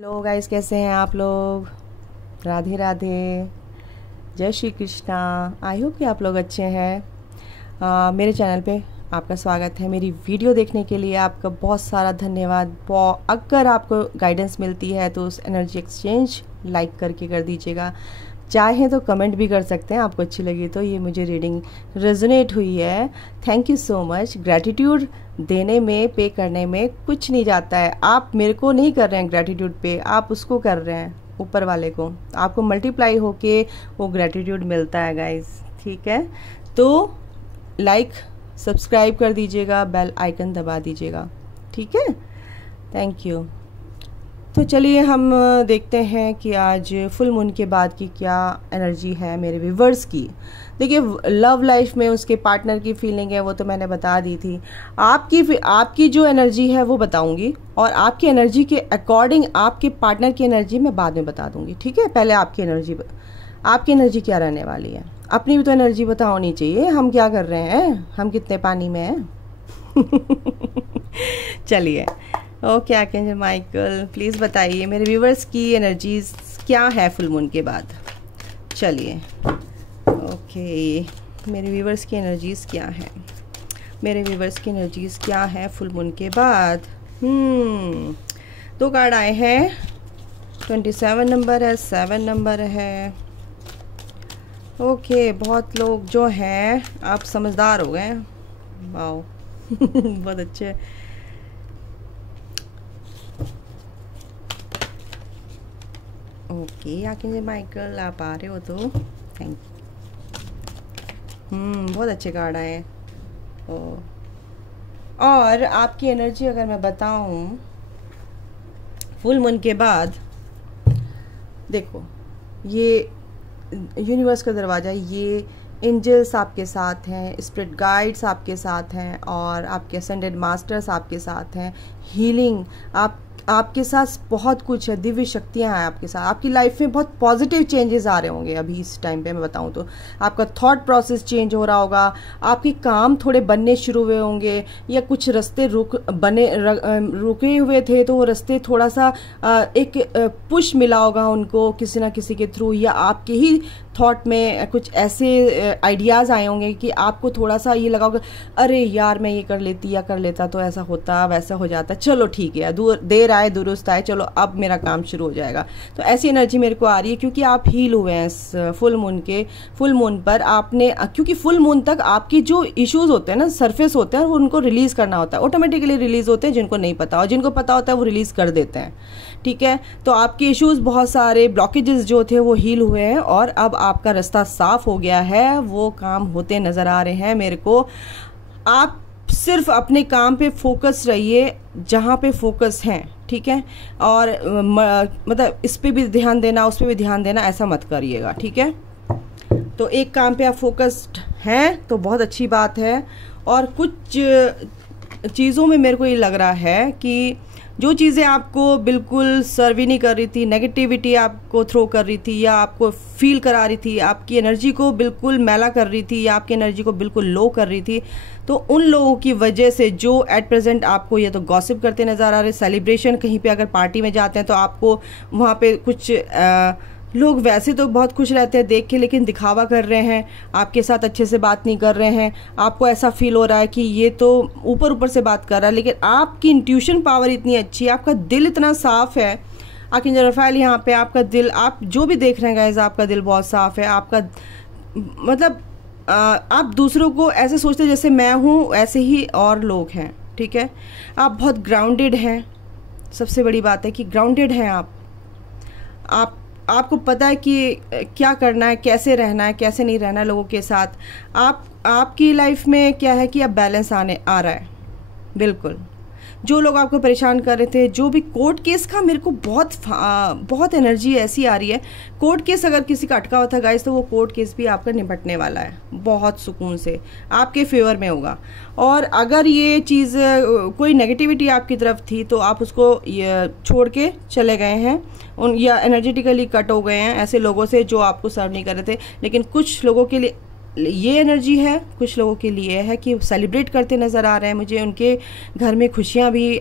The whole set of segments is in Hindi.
हेलो गाइस, कैसे हैं आप लोग। राधे राधे, जय श्री कृष्णा। आई होप कि आप लोग अच्छे हैं। मेरे चैनल पे आपका स्वागत है। मेरी वीडियो देखने के लिए आपका बहुत सारा धन्यवाद। अगर आपको गाइडेंस मिलती है तो उस एनर्जी एक्सचेंज लाइक करके कर दीजिएगा। चाहे तो कमेंट भी कर सकते हैं, आपको अच्छी लगी तो। ये मुझे रीडिंग रेजोनेट हुई है, thank you so much. Gratitude देने में, पे करने में कुछ नहीं जाता है। आप मेरे को नहीं कर रहे हैं ग्रैटिट्यूड पे, आप उसको कर रहे हैं, ऊपर वाले को। आपको मल्टीप्लाई होके वो ग्रैटिट्यूड मिलता है गाइस, ठीक है। तो लाइक सब्सक्राइब कर दीजिएगा, बेल आइकन दबा दीजिएगा, ठीक है। Thank you. तो चलिए हम देखते हैं कि आज फुल मून के बाद की क्या एनर्जी है मेरे व्यूवर्स की। देखिए, लव लाइफ में उसके पार्टनर की फीलिंग है वो तो मैंने बता दी थी। आपकी जो एनर्जी है वो बताऊंगी, और आपकी एनर्जी के अकॉर्डिंग आपके पार्टनर की एनर्जी मैं बाद में बता दूंगी, ठीक है। पहले आपकी एनर्जी क्या रहने वाली है। अपनी भी तो एनर्जी पता होनी चाहिए, हम क्या कर रहे हैं, हम कितने पानी में हैं। चलिए, ओके आर्कएंजल माइकल, प्लीज़ बताइए मेरे व्यूवर्स की एनर्जीज क्या है फुल मून के बाद। चलिए, ओके, मेरे व्यूवर्स की एनर्जीज क्या है, मेरे व्यूवर्स की एनर्जीज क्या है फुल मून के बाद। दो कार्ड आए हैं, 27 नंबर है, 7 नंबर है। ओके, बहुत लोग जो हैं आप समझदार हो गए, वाओ। बहुत अच्छे। ओके आर्कएंजल माइकल, आप आ रहे हो तो थैंक यू। बहुत अच्छे कार्ड आए। और आपकी एनर्जी अगर मैं बताऊं फुल मून के बाद, देखो ये यूनिवर्स का दरवाज़ा, ये एंजल्स आपके साथ हैं, स्पिरिट गाइड्स आपके साथ हैं, और आपके असेंडेड मास्टर्स आपके साथ हैं। हीलिंग आपके साथ बहुत कुछ है, दिव्य शक्तियां हैं आपके साथ। आपकी लाइफ में बहुत पॉजिटिव चेंजेस आ रहे होंगे अभी इस टाइम पे। मैं बताऊं तो आपका थॉट प्रोसेस चेंज हो रहा होगा, आपके काम थोड़े बनने शुरू हुए होंगे, या कुछ रास्ते रुके हुए थे तो वो रास्ते थोड़ा सा एक पुश मिला होगा उनको किसी ना किसी के थ्रू, या आपके ही थॉट में कुछ ऐसे आइडियाज़ आए होंगे कि आपको थोड़ा सा ये लगा होगा, अरे यार मैं ये कर लेती या कर लेता तो ऐसा होता, वैसा हो जाता, चलो ठीक है, देर आए दुरुस्त आए, चलो अब मेरा काम शुरू हो जाएगा। तो ऐसी एनर्जी मेरे को आ रही है, क्योंकि आप हील हुए हैं इस फुल मून पर। आपने, क्योंकि फुल मून तक आपकी जो इश्यूज होते हैं ना, सरफेस होते हैं, उनको रिलीज करना होता है, ऑटोमेटिकली रिलीज होते हैं। जिनको नहीं पता और जिनको पता होता है वो रिलीज कर देते हैं, ठीक है। तो आपके इश्यूज, बहुत सारे ब्लॉकेजेस जो थे वो हील हुए हैं, और अब आपका रास्ता साफ हो गया है, वो काम होते नजर आ रहे हैं मेरे को। आप सिर्फ अपने काम पे फोकस रहिए जहाँ पे फोकस हैं, ठीक है। और मतलब इस पे भी ध्यान देना, उस पे भी ध्यान देना, ऐसा मत करिएगा, ठीक है। तो एक काम पे आप फोकस्ड हैं तो बहुत अच्छी बात है। और कुछ चीज़ों में मेरे को ये लग रहा है कि जो चीज़ें आपको बिल्कुल सर्व ही नहीं कर रही थी, नेगेटिविटी आपको थ्रो कर रही थी, या आपको फील करा रही थी, आपकी एनर्जी को बिल्कुल मैला कर रही थी, या आपकी एनर्जी को बिल्कुल लो कर रही थी, तो उन लोगों की वजह से जो एट प्रेजेंट आपको या तो गॉसिप करते नज़र आ रहे, सेलिब्रेशन, कहीं पे अगर पार्टी में जाते हैं तो आपको वहाँ पे कुछ लोग वैसे तो बहुत खुश रहते हैं देख के, लेकिन दिखावा कर रहे हैं, आपके साथ अच्छे से बात नहीं कर रहे हैं। आपको ऐसा फील हो रहा है कि ये तो ऊपर ऊपर से बात कर रहा है, लेकिन आपकी इंट्यूशन पावर इतनी अच्छी है, आपका दिल इतना साफ है। आर्कएंजल रफाएल यहाँ पे, आपका दिल, आप जो भी देख रहे हैं गाइस, आपका दिल बहुत साफ है। आपका मतलब आप दूसरों को ऐसे सोचते हैं जैसे मैं हूँ, ऐसे ही और लोग हैं, ठीक है। आप बहुत ग्राउंडेड हैं, सबसे बड़ी बात है कि ग्राउंडेड हैं आप। आपको पता है कि क्या करना है, कैसे रहना है, कैसे नहीं रहना है लोगों के साथ। आपकी लाइफ में क्या है कि अब बैलेंस आ रहा है, बिल्कुल। जो लोग आपको परेशान कर रहे थे, जो भी कोर्ट केस का, मेरे को बहुत एनर्जी ऐसी आ रही है। कोर्ट केस अगर किसी का अटका हुआ था गाइस, तो वो कोर्ट केस भी आपका निपटने वाला है, बहुत सुकून से आपके फेवर में होगा। और अगर ये चीज़ कोई नेगेटिविटी आपकी तरफ थी तो आप उसको छोड़ के चले गए हैं, या एनर्जेटिकली कट हो गए हैं ऐसे लोगों से जो आपको सर्व नहीं कर रहे थे। लेकिन कुछ लोगों के लिए ये एनर्जी है कुछ लोगों के लिए है कि सेलिब्रेट करते नज़र आ रहे हैं मुझे, उनके घर में खुशियाँ भी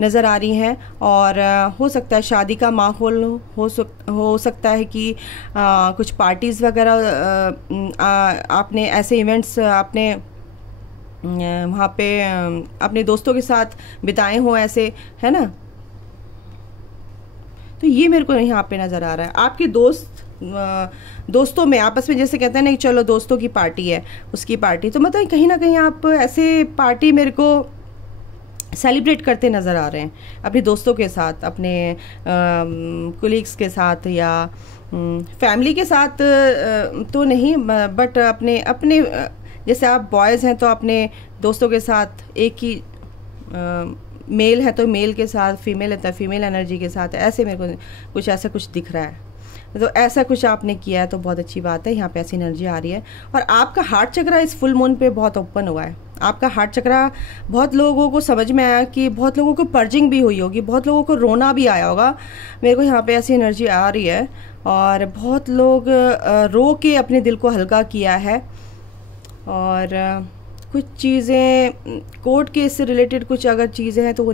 नज़र आ रही हैं। और हो सकता है शादी का माहौल हो सकता है कि कुछ पार्टीज़ वगैरह आपने ऐसे इवेंट्स आपने वहाँ पे अपने दोस्तों के साथ बिताए हों ऐसे, है ना। तो ये मेरे को यहाँ पे नज़र आ रहा है। आपके दोस्तों में आपस में जैसे कहते हैं ना कि चलो दोस्तों की पार्टी है, उसकी पार्टी, तो मतलब कहीं ना कहीं आप ऐसे पार्टी मेरे को सेलिब्रेट करते नज़र आ रहे हैं अपने दोस्तों के साथ, अपने कोलीग्स के साथ या फैमिली के साथ तो नहीं, बट अपने अपने जैसे आप बॉयज़ हैं तो अपने दोस्तों के साथ एक ही मेल है तो मेल के साथ, फीमेल है तो फीमेल एनर्जी के साथ, ऐसे मेरे को कुछ ऐसा कुछ दिख रहा है। तो ऐसा कुछ आपने किया है तो बहुत अच्छी बात है, यहाँ पे ऐसी एनर्जी आ रही है। और आपका हार्ट चक्रा इस फुल मून पे बहुत ओपन हुआ है। आपका हार्ट चक्रा बहुत लोगों को समझ में आया कि बहुत लोगों को पर्जिंग भी हुई होगी, बहुत लोगों को रोना भी आया होगा। मेरे को यहाँ पे ऐसी एनर्जी आ रही है और बहुत लोग रो के अपने दिल को हल्का किया है। और कुछ चीज़ें कोर्ट केस से रिलेटेड कुछ अगर चीज़ें हैं तो वो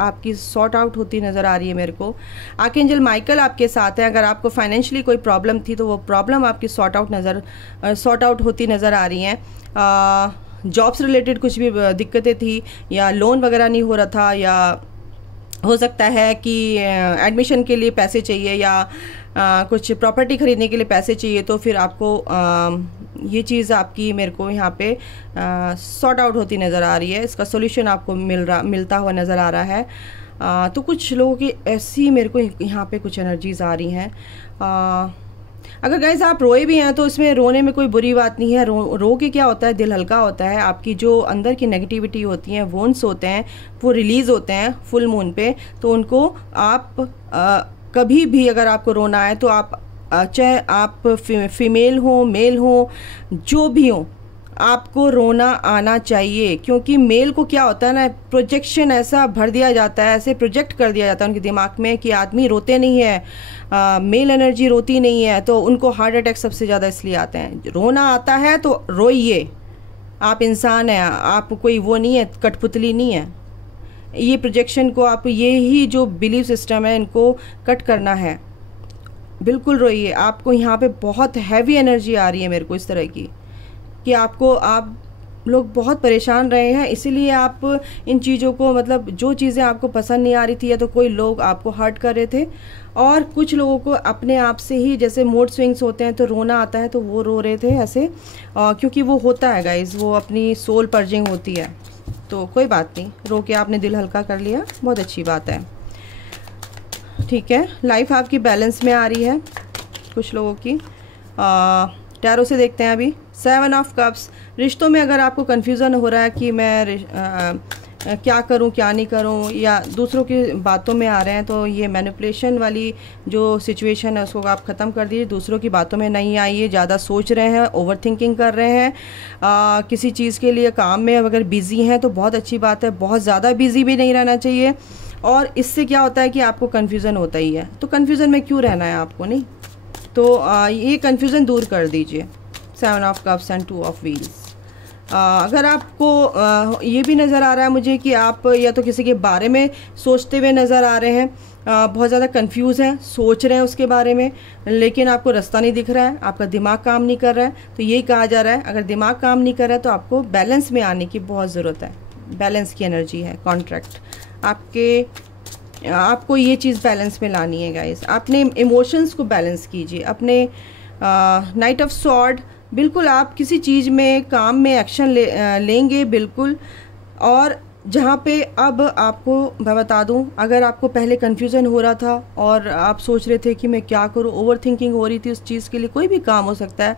आपकी सॉर्ट आउट होती नज़र आ रही है मेरे को। आर्कएंजल माइकल आपके साथ है। अगर आपको फाइनेंशियली कोई प्रॉब्लम थी तो वो प्रॉब्लम आपकी सॉर्ट आउट होती नज़र आ रही हैं। जॉब से रिलेटेड कुछ भी दिक्कतें थी या लोन वगैरह नहीं हो रहा था, या हो सकता है कि एडमिशन के लिए पैसे चाहिए या कुछ प्रॉपर्टी ख़रीदने के लिए पैसे चाहिए, तो फिर आपको ये चीज़ आपकी मेरे को यहाँ पे सॉर्ट आउट होती नज़र आ रही है। इसका सॉल्यूशन आपको मिलता हुआ नज़र आ रहा है। तो कुछ लोगों की ऐसी मेरे को यहाँ पे कुछ एनर्जीज़ आ रही हैं। अगर गाइस आप रोए भी हैं तो इसमें रोने में कोई बुरी बात नहीं है। रो के क्या होता है, दिल हल्का होता है, आपकी जो अंदर की नेगेटिविटी होती है, वोन्स होते हैं, वो रिलीज़ होते हैं फुल मून पे। तो उनको आप कभी भी अगर आपको रोना है तो आप चाहे आप फीमेल हो मेल हो जो भी हो, आपको रोना आना चाहिए। क्योंकि मेल को क्या होता है ना, प्रोजेक्शन ऐसा भर दिया जाता है, ऐसे प्रोजेक्ट कर दिया जाता है उनके दिमाग में कि आदमी रोते नहीं है, मेल एनर्जी रोती नहीं है, तो उनको हार्ट अटैक सबसे ज़्यादा इसलिए आते हैं। रोना आता है तो रोइए, आप इंसान हैं, आप कोई वो नहीं है, कठपुतली नहीं है। ये प्रोजेक्शन को आप, ये ही जो बिलीफ सिस्टम है, इनको कट करना है। बिल्कुल रोइए। आपको यहाँ पे बहुत हैवी एनर्जी आ रही है मेरे को इस तरह की कि आप लोग बहुत परेशान रहे हैं, इसीलिए आप इन चीज़ों को, मतलब जो चीज़ें आपको पसंद नहीं आ रही थी या तो कोई लोग आपको हर्ट कर रहे थे, और कुछ लोगों को अपने आप से ही जैसे मूड स्विंग्स होते हैं तो रोना आता है तो वो रो रहे थे ऐसे, क्योंकि वो होता है गाइज, वो अपनी सोल पर्जिंग होती है। तो कोई बात नहीं, रो के आपने दिल हल्का कर लिया, बहुत अच्छी बात है। ठीक है, लाइफ आपकी बैलेंस में आ रही है कुछ लोगों की। टैरो से देखते हैं अभी 7 ऑफ कप्स। रिश्तों में अगर आपको कन्फ्यूज़न हो रहा है कि मैं क्या करूं क्या नहीं करूं, या दूसरों की बातों में आ रहे हैं, तो ये मैनिपुलेशन वाली जो सिचुएशन है उसको आप ख़त्म कर दीजिए। दूसरों की बातों में नहीं आइए, ज़्यादा सोच रहे हैं, ओवर थिंकिंग कर रहे हैं, किसी चीज़ के लिए काम में अगर बिज़ी हैं तो बहुत अच्छी बात है, बहुत ज़्यादा बिज़ी भी नहीं रहना चाहिए। और इससे क्या होता है कि आपको कन्फ्यूज़न होता ही है, तो कन्फ्यूज़न में क्यों रहना है आपको, नहीं। तो ये कन्फ्यूज़न दूर कर दीजिए। 7 of cups and 2 of wheels. अगर आपको ये भी नज़र आ रहा है मुझे कि आप या तो किसी के बारे में सोचते हुए नज़र आ रहे हैं, बहुत ज़्यादा कंफ्यूज हैं, सोच रहे हैं उसके बारे में, लेकिन आपको रास्ता नहीं दिख रहा है, आपका दिमाग काम नहीं कर रहा है, तो यही कहा जा रहा है अगर दिमाग काम नहीं कर रहा है तो आपको बैलेंस में आने की बहुत ज़रूरत है। बैलेंस की एनर्जी है, कॉन्ट्रैक्ट आपको ये चीज़ बैलेंस में लानी है गाइस। अपने इमोशंस को बैलेंस कीजिए। अपने नाइट ऑफ सॉर्ड, बिल्कुल आप किसी चीज़ में काम में एक्शन लेंगे बिल्कुल। और जहाँ पे अब आपको मैं बता दूँ, अगर आपको पहले कन्फ्यूज़न हो रहा था और आप सोच रहे थे कि मैं क्या करूँ, ओवर थिंकिंग हो रही थी उस चीज़ के लिए, कोई भी काम हो सकता है।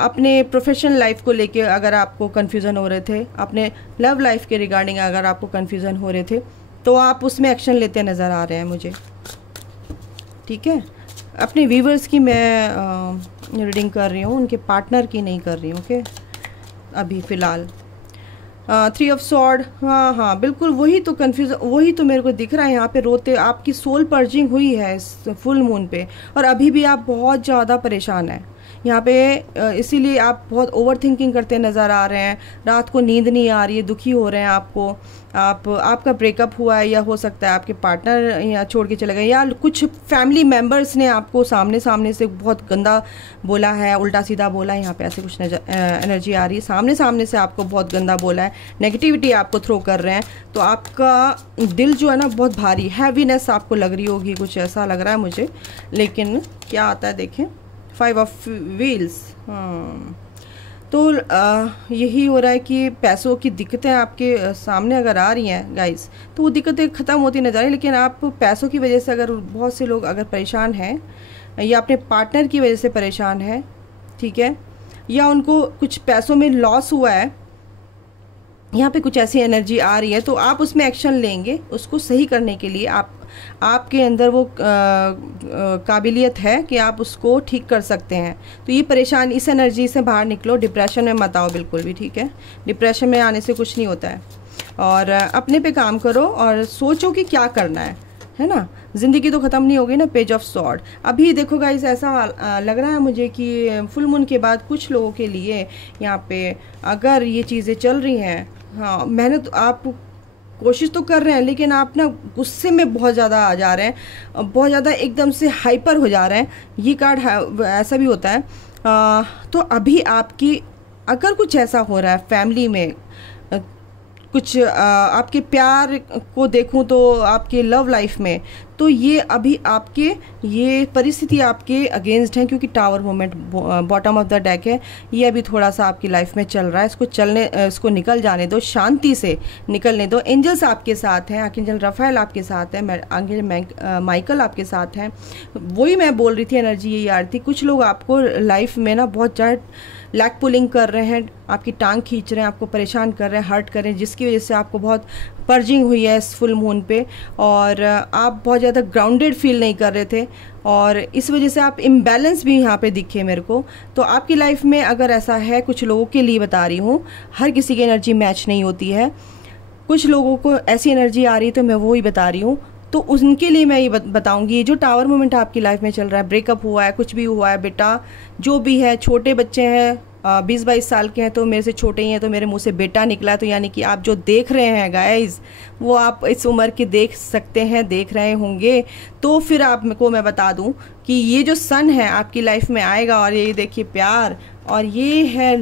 अपने प्रोफेशनल लाइफ को लेके अगर आपको कन्फ्यूज़न हो रहे थे, अपने लव लाइफ के रिगार्डिंग अगर आपको कन्फ्यूज़न हो रहे थे, तो आप उसमें एक्शन लेते नज़र आ रहे हैं मुझे। ठीक है, अपने व्यूवर्स की मैं रीडिंग कर रही हूँ, उनके पार्टनर की नहीं कर रही हूँ। ओके, अभी फ़िलहाल 3 ऑफ सॉर्ड। हाँ बिल्कुल, वही तो वही तो मेरे को दिख रहा है यहाँ पे। रोते, आपकी सोल पर्जिंग हुई है इस फुल मून पे, और अभी भी आप बहुत ज़्यादा परेशान हैं। यहाँ पे इसीलिए आप बहुत ओवर थिंकिंग करते नज़र आ रहे हैं, रात को नींद नहीं आ रही है, दुखी हो रहे हैं आपका ब्रेकअप हुआ है, या हो सकता है आपके पार्टनर या छोड़ के चले गए, या कुछ फैमिली मेम्बर्स ने आपको सामने से बहुत गंदा बोला है, उल्टा सीधा बोला है। यहाँ पे ऐसे कुछ एनर्जी आ रही है, सामने से आपको बहुत गंदा बोला है, नेगेटिविटी आपको थ्रो कर रहे हैं। तो आपका दिल जो है ना बहुत भारी, हैवीनेस आपको लग रही होगी, कुछ ऐसा लग रहा है मुझे। लेकिन क्या आता है देखें, 5 ऑफ व्हील्स। तो यही हो रहा है कि पैसों की दिक्कतें आपके सामने अगर आ रही हैं गाइस, तो वो दिक्कतें ख़त्म होती नजर आ रही। लेकिन आप पैसों की वजह से अगर बहुत से लोग अगर परेशान हैं, या अपने पार्टनर की वजह से परेशान है, ठीक है, या उनको कुछ पैसों में लॉस हुआ है, यहाँ पे कुछ ऐसी एनर्जी आ रही है, तो आप उसमें एक्शन लेंगे उसको सही करने के लिए। आपके अंदर वो काबिलियत है कि आप उसको ठीक कर सकते हैं। तो ये परेशान, इस एनर्जी से बाहर निकलो, डिप्रेशन में मत आओ बिल्कुल भी, ठीक है। डिप्रेशन में आने से कुछ नहीं होता है। और अपने पे काम करो और सोचो कि क्या करना है ना। ज़िंदगी तो ख़त्म नहीं होगी ना। Page of sword. अभी देखो गाइस, ऐसा लग रहा है मुझे कि फुल मून के बाद कुछ लोगों के लिए यहाँ पे अगर ये चीज़ें चल रही हैं, हाँ, मेहनत आप कोशिश तो कर रहे हैं, लेकिन आप ना गुस्से में बहुत ज़्यादा आ जा रहे हैं, बहुत ज़्यादा एकदम से हाइपर हो जा रहे हैं। ये कार्ड ऐसा भी होता है। तो अभी आपकी अगर कुछ ऐसा हो रहा है फैमिली में, कुछ आपके प्यार को देखूं तो आपके लव लाइफ में, तो ये अभी आपके ये परिस्थिति आपके अगेंस्ट है, क्योंकि tower moment bottom of the deck है। ये अभी थोड़ा सा आपकी लाइफ में चल रहा है, इसको निकल जाने दो, शांति से निकलने दो। एंजल्स आपके साथ हैं, आर्कएंजल रफाएल आपके साथ है, आर्कएंजल माइकल आपके साथ हैं। वही मैं बोल रही थी, एनर्जी यही आ रही थी। कुछ लोग आपको लाइफ में ना बहुत ज़्यादा लैग पुलिंग कर रहे हैं, आपकी टांग खींच रहे हैं, आपको परेशान कर रहे हैं, हर्ट कर रहे हैं, जिसकी वजह से आपको बहुत पर्जिंग हुई है इस फुल मून पे, और आप बहुत ज़्यादा ग्राउंडेड फील नहीं कर रहे थे, और इस वजह से आप इम्बैलेंस भी यहाँ पे दिखे मेरे को। तो आपकी लाइफ में अगर ऐसा है, कुछ लोगों के लिए बता रही हूँ, हर किसी की एनर्जी मैच नहीं होती है, कुछ लोगों को ऐसी एनर्जी आ रही है, तो मैं वो ही बता रही हूँ। तो उनके लिए मैं ये बताऊंगी, जो टावर मोमेंट आपकी लाइफ में चल रहा है, ब्रेकअप हुआ है, कुछ भी हुआ है बेटा, जो भी है, छोटे बच्चे हैं, 20-22 साल के हैं, तो मेरे से छोटे ही हैं, तो मेरे मुंह से बेटा निकला, तो यानी कि आप जो देख रहे हैं गाइस, वो आप इस उम्र के देख सकते हैं, देख रहे होंगे। तो फिर आपको मैं बता दूं कि ये जो सन है आपकी लाइफ में आएगा, और ये देखिए प्यार, और ये है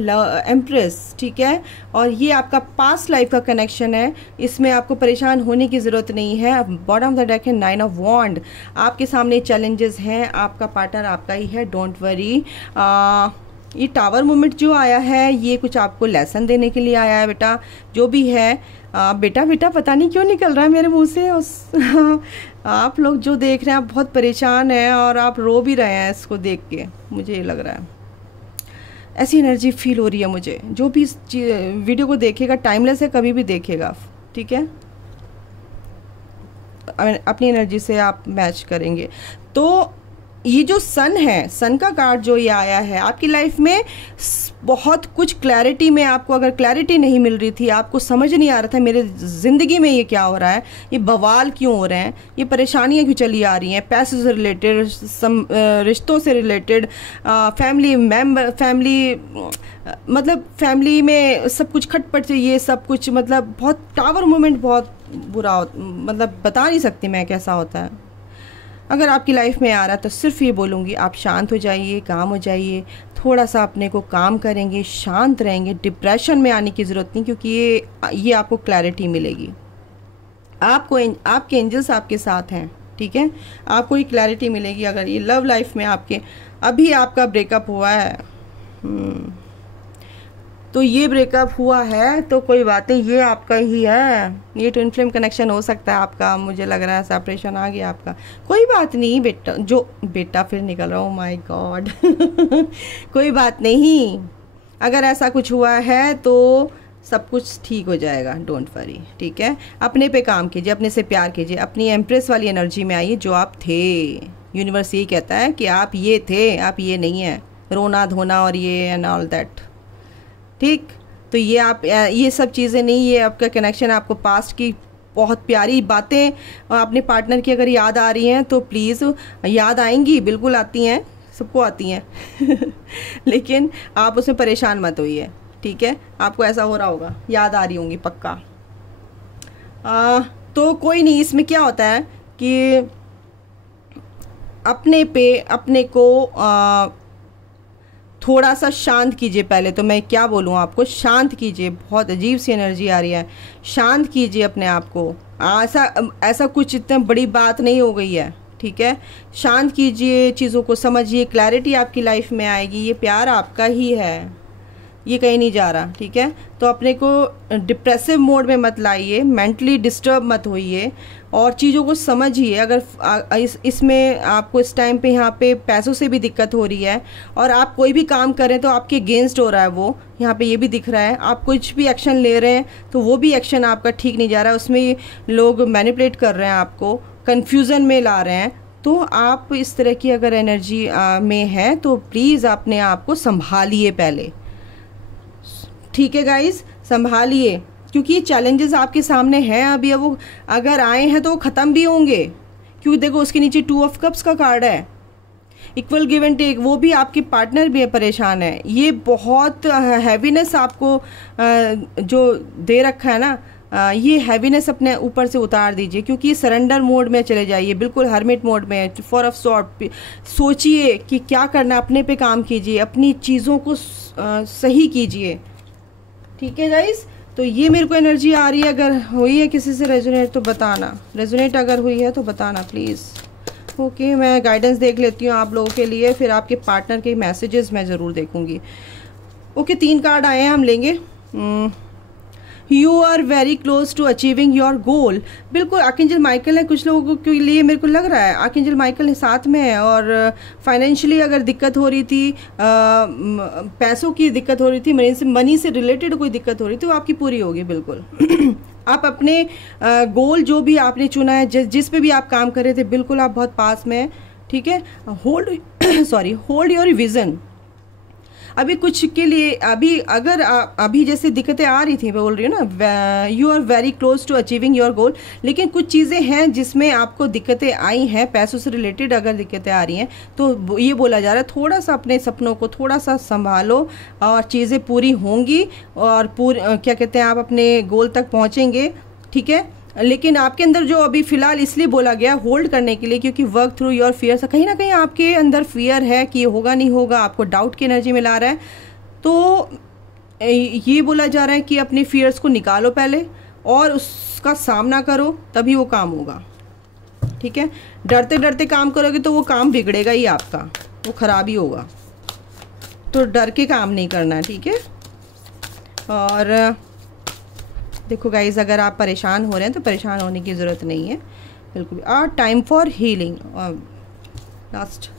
एम्प्रेस, ठीक है, और ये आपका पास्ट लाइफ का कनेक्शन है। इसमें आपको परेशान होने की ज़रूरत नहीं है। बॉटम ऑफ द डेक है 9 ऑफ वॉन्ड। आपके सामने चैलेंजेस हैं, आपका पार्टनर आपका ही है, डोंट वरी। ये टावर मोमेंट जो आया है, ये कुछ आपको लेसन देने के लिए आया है बेटा, जो भी है। बेटा पता नहीं क्यों निकल रहा है मेरे मुंह से। आप लोग जो देख रहे हैं, आप बहुत परेशान हैं, और आप रो भी रहे हैं इसको देख के, मुझे ये लग रहा है। ऐसी एनर्जी फील हो रही है मुझे। जो भी इस वीडियो को देखेगा, टाइमलेस है, कभी भी देखेगा, ठीक है, अपनी एनर्जी से आप मैच करेंगे। तो ये जो सन है, सन का कार्ड जो ये आया है, आपकी लाइफ में बहुत कुछ क्लैरिटी में, आपको अगर क्लैरिटी नहीं मिल रही थी, आपको समझ नहीं आ रहा था मेरे ज़िंदगी में ये क्या हो रहा है, ये बवाल क्यों हो रहे हैं, ये परेशानियां क्यों चली आ रही हैं, पैसे से रिलेटेड, रिश्तों से रिलेटेड, मतलब फैमिली में सब कुछ खटपट से, ये सब कुछ, मतलब बहुत टावर मोमेंट बहुत बुरा, मतलब बता नहीं सकती मैं कैसा होता है। अगर आपकी लाइफ में आ रहा है तो सिर्फ ये बोलूँगी, आप शांत हो जाइए, काम हो जाइए, थोड़ा सा अपने को काम करेंगे, शांत रहेंगे। डिप्रेशन में आने की ज़रूरत नहीं, क्योंकि ये आपको क्लैरिटी मिलेगी। आपके एंजल्स आपके साथ हैं, ठीक है, आपको ये क्लैरिटी मिलेगी। अगर ये लव लाइफ में आपके अभी आपका ब्रेकअप हुआ है, तो ये ब्रेकअप हुआ है तो कोई बात नहीं, ये आपका ही है। ये ट्विन फ्लेम कनेक्शन हो सकता है आपका, मुझे लग रहा है सेपरेशन आ गया आपका, कोई बात नहीं बेटा। जो बेटा फिर निकल रहा, ओह माय गॉड कोई बात नहीं, अगर ऐसा कुछ हुआ है तो सब कुछ ठीक हो जाएगा, डोंट वरी, ठीक है। अपने पे काम कीजिए, अपने से प्यार कीजिए, अपनी एम्प्रेस वाली एनर्जी में आइए जो आप थे। यूनिवर्स ये कहता है कि आप ये थे, आप ये नहीं हैं, रोना धोना और ये एंड ऑल दैट, ठीक। तो ये आप ये सब चीज़ें नहीं, ये आपका कनेक्शन, आपको पास्ट की बहुत प्यारी बातें अपने पार्टनर की अगर याद आ रही हैं तो प्लीज़, याद आएंगी, बिल्कुल आती हैं, सबको आती हैं लेकिन आप उसमें परेशान मत होइए, ठीक है। आपको ऐसा हो रहा होगा, याद आ रही होंगी पक्का। तो कोई नहीं, इसमें क्या होता है कि अपने को थोड़ा सा शांत कीजिए। पहले तो मैं क्या बोलूँ आपको, शांत कीजिए। बहुत अजीब सी एनर्जी आ रही है, शांत कीजिए अपने आप को। ऐसा कुछ इतना बड़ी बात नहीं हो गई है, ठीक है। शांत कीजिए, चीज़ों को समझिए, क्लैरिटी आपकी लाइफ में आएगी। ये प्यार आपका ही है, ये कहीं नहीं जा रहा, ठीक है। तो अपने को डिप्रेसिव मोड में मत लाइए, मेंटली डिस्टर्ब मत होइए और चीज़ों को समझिए। अगर इसमें आपको इस टाइम पे यहाँ पे पैसों से भी दिक्कत हो रही है और आप कोई भी काम करें तो आपके अगेंस्ट हो रहा है, वो यहाँ पे ये भी दिख रहा है। आप कुछ भी एक्शन ले रहे हैं तो वो भी एक्शन आपका ठीक नहीं जा रहा है, उसमें लोग मैनिपुलेट कर रहे हैं, आपको कन्फ्यूज़न में ला रहे हैं। तो आप इस तरह की अगर एनर्जी में है तो प्लीज़ अपने आप को संभालिए पहले, ठीक है गाइस, संभालिए। क्योंकि ये चैलेंजेस आपके सामने हैं अभी, वो अगर आए हैं तो वो ख़त्म भी होंगे। क्योंकि देखो उसके नीचे 2 ऑफ कप्स का कार्ड है, इक्वल गिव एंड टेक। वो भी आपके पार्टनर भी परेशान है। ये बहुत हैवीनेस आपको जो दे रखा है ना, ये हैवीनेस अपने ऊपर से उतार दीजिए। क्योंकि सरेंडर मोड में चले जाइए, बिल्कुल हर्मिट मोड में, फॉर ऑफ सॉर्ट। सोचिए कि क्या करना, अपने पे काम कीजिए, अपनी चीज़ों को सही कीजिए, ठीक है गाइस। तो ये मेरे को एनर्जी आ रही है। अगर हुई है किसी से रेजोनेट तो बताना, रेजोनेट अगर हुई है तो बताना प्लीज़। ओके, मैं गाइडेंस देख लेती हूँ आप लोगों के लिए, फिर आपके पार्टनर के मैसेजेस मैं ज़रूर देखूँगी। ओके, 3 कार्ड आए हैं, हम लेंगे। You are very close to achieving your goal. बिल्कुल आर्कएंजल माइकल है। कुछ लोगों के लिए मेरे को लग रहा है आर्कएंजल माइकल साथ में है और फाइनेंशियली अगर दिक्कत हो रही थी, पैसों की दिक्कत हो रही थी, मनी से रिलेटेड कोई दिक्कत हो रही थी, तो आपकी पूरी होगी बिल्कुल आप अपने गोल जो भी आपने चुना है, जिस पे भी आप काम कर रहे थे, बिल्कुल आप बहुत पास में हैं, ठीक है। Hold your vision. अभी कुछ के लिए अगर अभी जैसे दिक्कतें आ रही थी, मैं बोल रही हूँ ना, you are very close to achieving your goal. लेकिन कुछ चीज़ें हैं जिसमें आपको दिक्कतें आई हैं, पैसों से रिलेटेड अगर दिक्कतें आ रही हैं तो ये बोला जा रहा है थोड़ा सा अपने सपनों को थोड़ा सा संभालो और चीज़ें पूरी होंगी और क्या कहते हैं, आप अपने गोल तक पहुँचेंगे, ठीक है। लेकिन आपके अंदर जो अभी फ़िलहाल इसलिए बोला गया होल्ड करने के लिए, क्योंकि वर्क थ्रू योर फियर्स, कहीं ना कहीं आपके अंदर फियर है कि ये होगा नहीं होगा, आपको डाउट की एनर्जी में ला रहा है। तो ये बोला जा रहा है कि अपने फियर्स को निकालो पहले और उसका सामना करो, तभी वो काम होगा, ठीक है। डरते डरते काम करोगे तो वो काम बिगड़ेगा ही आपका, वो ख़राब ही होगा। तो डर के काम नहीं करना, ठीक है। और देखो गाइज, अगर आप परेशान हो रहे हैं तो परेशान होने की ज़रूरत नहीं है बिल्कुल। Time for healing. Last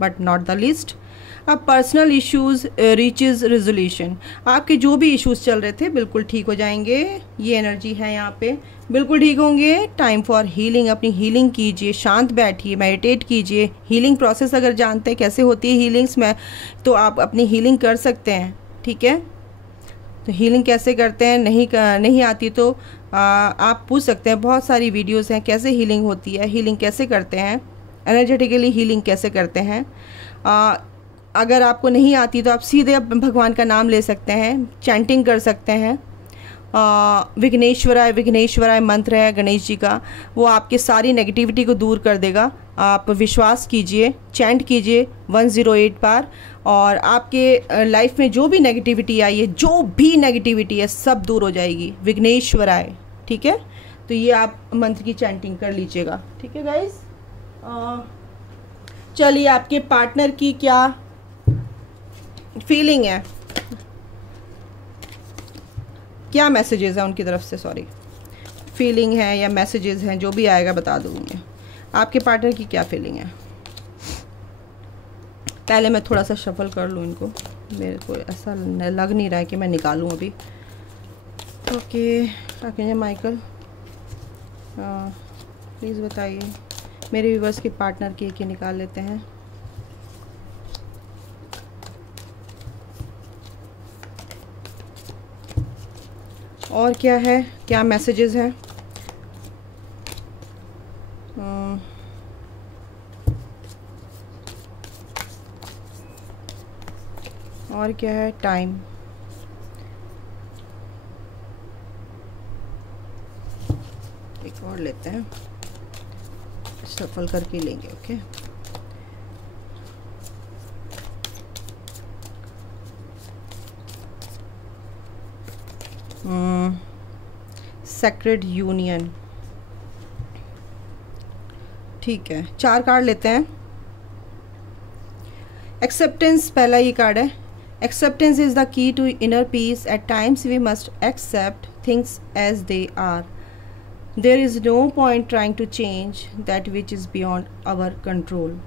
but not the least, अब पर्सनल इश्यूज रीचेस रेजोल्यूशन। आपके जो भी इश्यूज चल रहे थे बिल्कुल ठीक हो जाएंगे। ये एनर्जी है यहाँ पे, बिल्कुल ठीक होंगे। टाइम फॉर हीलिंग, अपनी हीलिंग कीजिए, शांत बैठिए, मेडिटेट कीजिए। हीलिंग प्रोसेस अगर जानते हैं कैसे होती है हीलिंग्स में, तो आप अपनी हीलिंग कर सकते हैं, ठीक है। तो हीलिंग कैसे करते हैं, नहीं आती तो आप पूछ सकते हैं। बहुत सारी वीडियोस हैं कैसे हीलिंग होती है, हीलिंग कैसे करते हैं, एनर्जेटिकली हीलिंग कैसे करते हैं। अगर आपको नहीं आती तो आप सीधे भगवान का नाम ले सकते हैं, चैंटिंग कर सकते हैं। विघ्नेश्वराय मंत्र है गणेश जी का, वो आपकी सारी नेगेटिविटी को दूर कर देगा। आप विश्वास कीजिए, चैंट कीजिए 108 बार, और आपके लाइफ में जो भी नेगेटिविटी आई है, जो भी नेगेटिविटी है, सब दूर हो जाएगी। विघ्नेश्वराय, ठीक है। तो ये आप मंत्र की चैंटिंग कर लीजिएगा, ठीक है गाइस। चलिए, आपके पार्टनर की क्या फीलिंग है, क्या मैसेजेस हैं उनकी तरफ से, सॉरी फीलिंग है या मैसेजेस हैं, जो भी आएगा बता दूँगी। आपके पार्टनर की क्या फीलिंग है। पहले मैं थोड़ा सा शफल कर लूँ इनको, मेरे को ऐसा लग नहीं रहा है कि मैं निकालूँ अभी। ओके, आर्कएंजल माइकल प्लीज़ बताइए, मेरे व्यूअर्स के पार्टनर के निकाल लेते हैं। और क्या है, क्या मैसेजेस हैं। और क्या है, टाइम। एक और लेते हैं, सफल करके लेंगे। Okay, sacred union. ठीक है, 4 कार्ड लेते हैं। एक्सेप्टेंस पहला ये कार्ड है। Acceptance is the key to inner peace. At times we must accept things as they are. There is no point trying to change that which is beyond our control.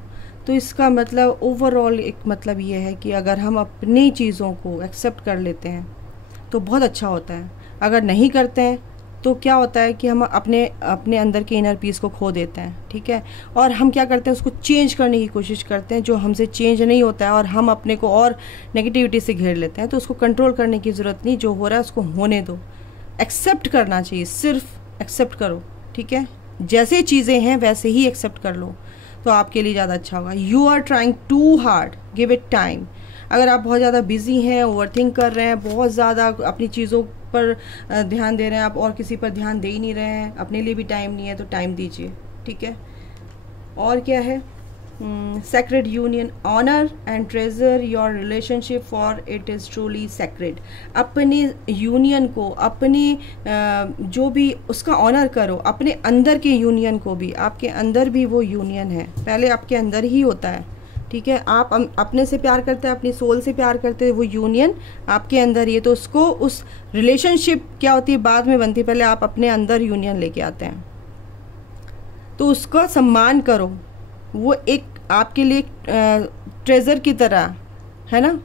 तो इसका मतलब ओवरऑल एक मतलब ये है कि अगर हम अपनी चीज़ों को एक्सेप्ट कर लेते हैं तो बहुत अच्छा होता है। अगर नहीं करते हैं तो क्या होता है कि हम अपने अंदर के इनर पीस को खो देते हैं। ठीक है, और हम क्या करते हैं, उसको चेंज करने की कोशिश करते हैं, जो हमसे चेंज नहीं होता है, और हम अपने को और नेगेटिविटी से घेर लेते हैं। तो उसको कंट्रोल करने की ज़रूरत नहीं, जो हो रहा है उसको होने दो। एक्सेप्ट करना चाहिए, सिर्फ एक्सेप्ट करो। ठीक है, जैसे चीज़ें हैं वैसे ही एक्सेप्ट कर लो, तो आपके लिए ज़्यादा अच्छा होगा। You are trying too hard, give it time. अगर आप बहुत ज़्यादा बिजी हैं, ओवरथिंक कर रहे हैं, बहुत ज़्यादा अपनी चीज़ों पर ध्यान दे रहे हैं आप, और किसी पर ध्यान दे ही नहीं रहे हैं, अपने लिए भी टाइम नहीं है, तो टाइम दीजिए। ठीक है, और क्या है, sacred union. Honour and treasure your relationship for it is truly sacred. अपनी यूनियन को, अपनी जो भी उसका ऑनर करो, अपने अंदर के यूनियन को भी। आपके अंदर भी वो यूनियन है, पहले आपके अंदर ही होता है। ठीक है, आप अपने से प्यार करते हैं, अपनी सोल से प्यार करते हैं, वो यूनियन आपके अंदर ही है। तो उसको, उस रिलेशनशिप क्या होती है बाद में बनती है, पहले आप अपने अंदर यूनियन लेके आते हैं। तो उसका सम्मान करो, वो एक आपके लिए ट्रेजर की तरह है ना,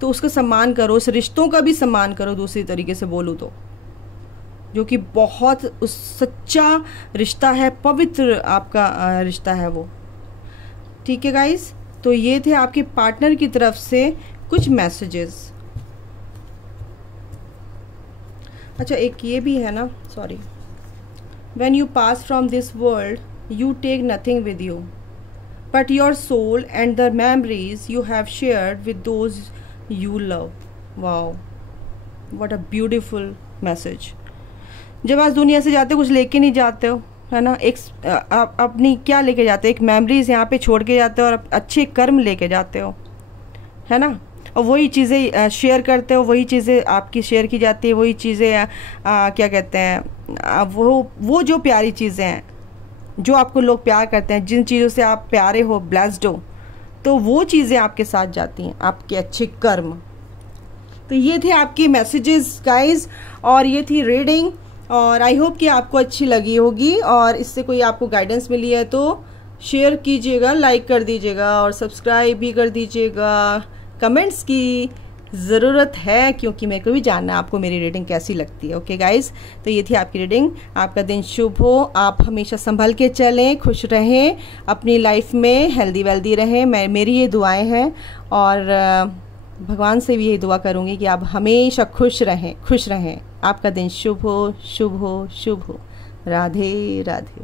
तो उसका सम्मान करो। उस रिश्तों का भी सम्मान करो, दूसरी तरीके से बोलूँ तो, जो कि बहुत उस सच्चा रिश्ता है, पवित्र आपका रिश्ता है वो। ठीक है गाइस, तो ये थे आपके पार्टनर की तरफ से कुछ मैसेजेस। अच्छा, एक ये भी है ना, sorry. When you pass from this world you take nothing with you but your soul and the memories you have shared with those you love. Wow, what a beautiful message. जब आज दुनिया से जाते हो कुछ लेके नहीं जाते हो, है ना, एक अपनी क्या लेके जाते हो, एक मेमोरीज यहाँ पे छोड़ के जाते हो, और अच्छे कर्म लेके जाते हो, है ना, और वही चीज़ें शेयर करते हो, वही चीज़ें आपकी शेयर की जाती है, वही चीज़ें क्या कहते हैं, वो जो प्यारी चीज़ें हैं, जो आपको लोग प्यार करते हैं, जिन चीज़ों से आप प्यारे हो, ब्लेस्ड हो, तो वो चीज़ें आपके साथ जाती हैं, आपके अच्छे कर्म। तो ये थे आपके मैसेजेस गाइज, और ये थी रीडिंग, और आई होप कि आपको अच्छी लगी होगी, और इससे कोई आपको गाइडेंस मिली है तो शेयर कीजिएगा, लाइक कर दीजिएगा, और सब्सक्राइब भी कर दीजिएगा। कमेंट्स की ज़रूरत है, क्योंकि मेरे को भी जानना है आपको मेरी रीडिंग कैसी लगती है। ओके गाइज, तो ये थी आपकी रीडिंग। आपका दिन शुभ हो, आप हमेशा संभल के चलें, खुश रहें, अपनी लाइफ में हेल्दी वेल्दी रहें, मेरी ये दुआएं हैं, और भगवान से भी यही दुआ करूँगी कि आप हमेशा खुश रहें, खुश रहें। आपका दिन शुभ हो, शुभ हो, शुभ हो। राधे राधे।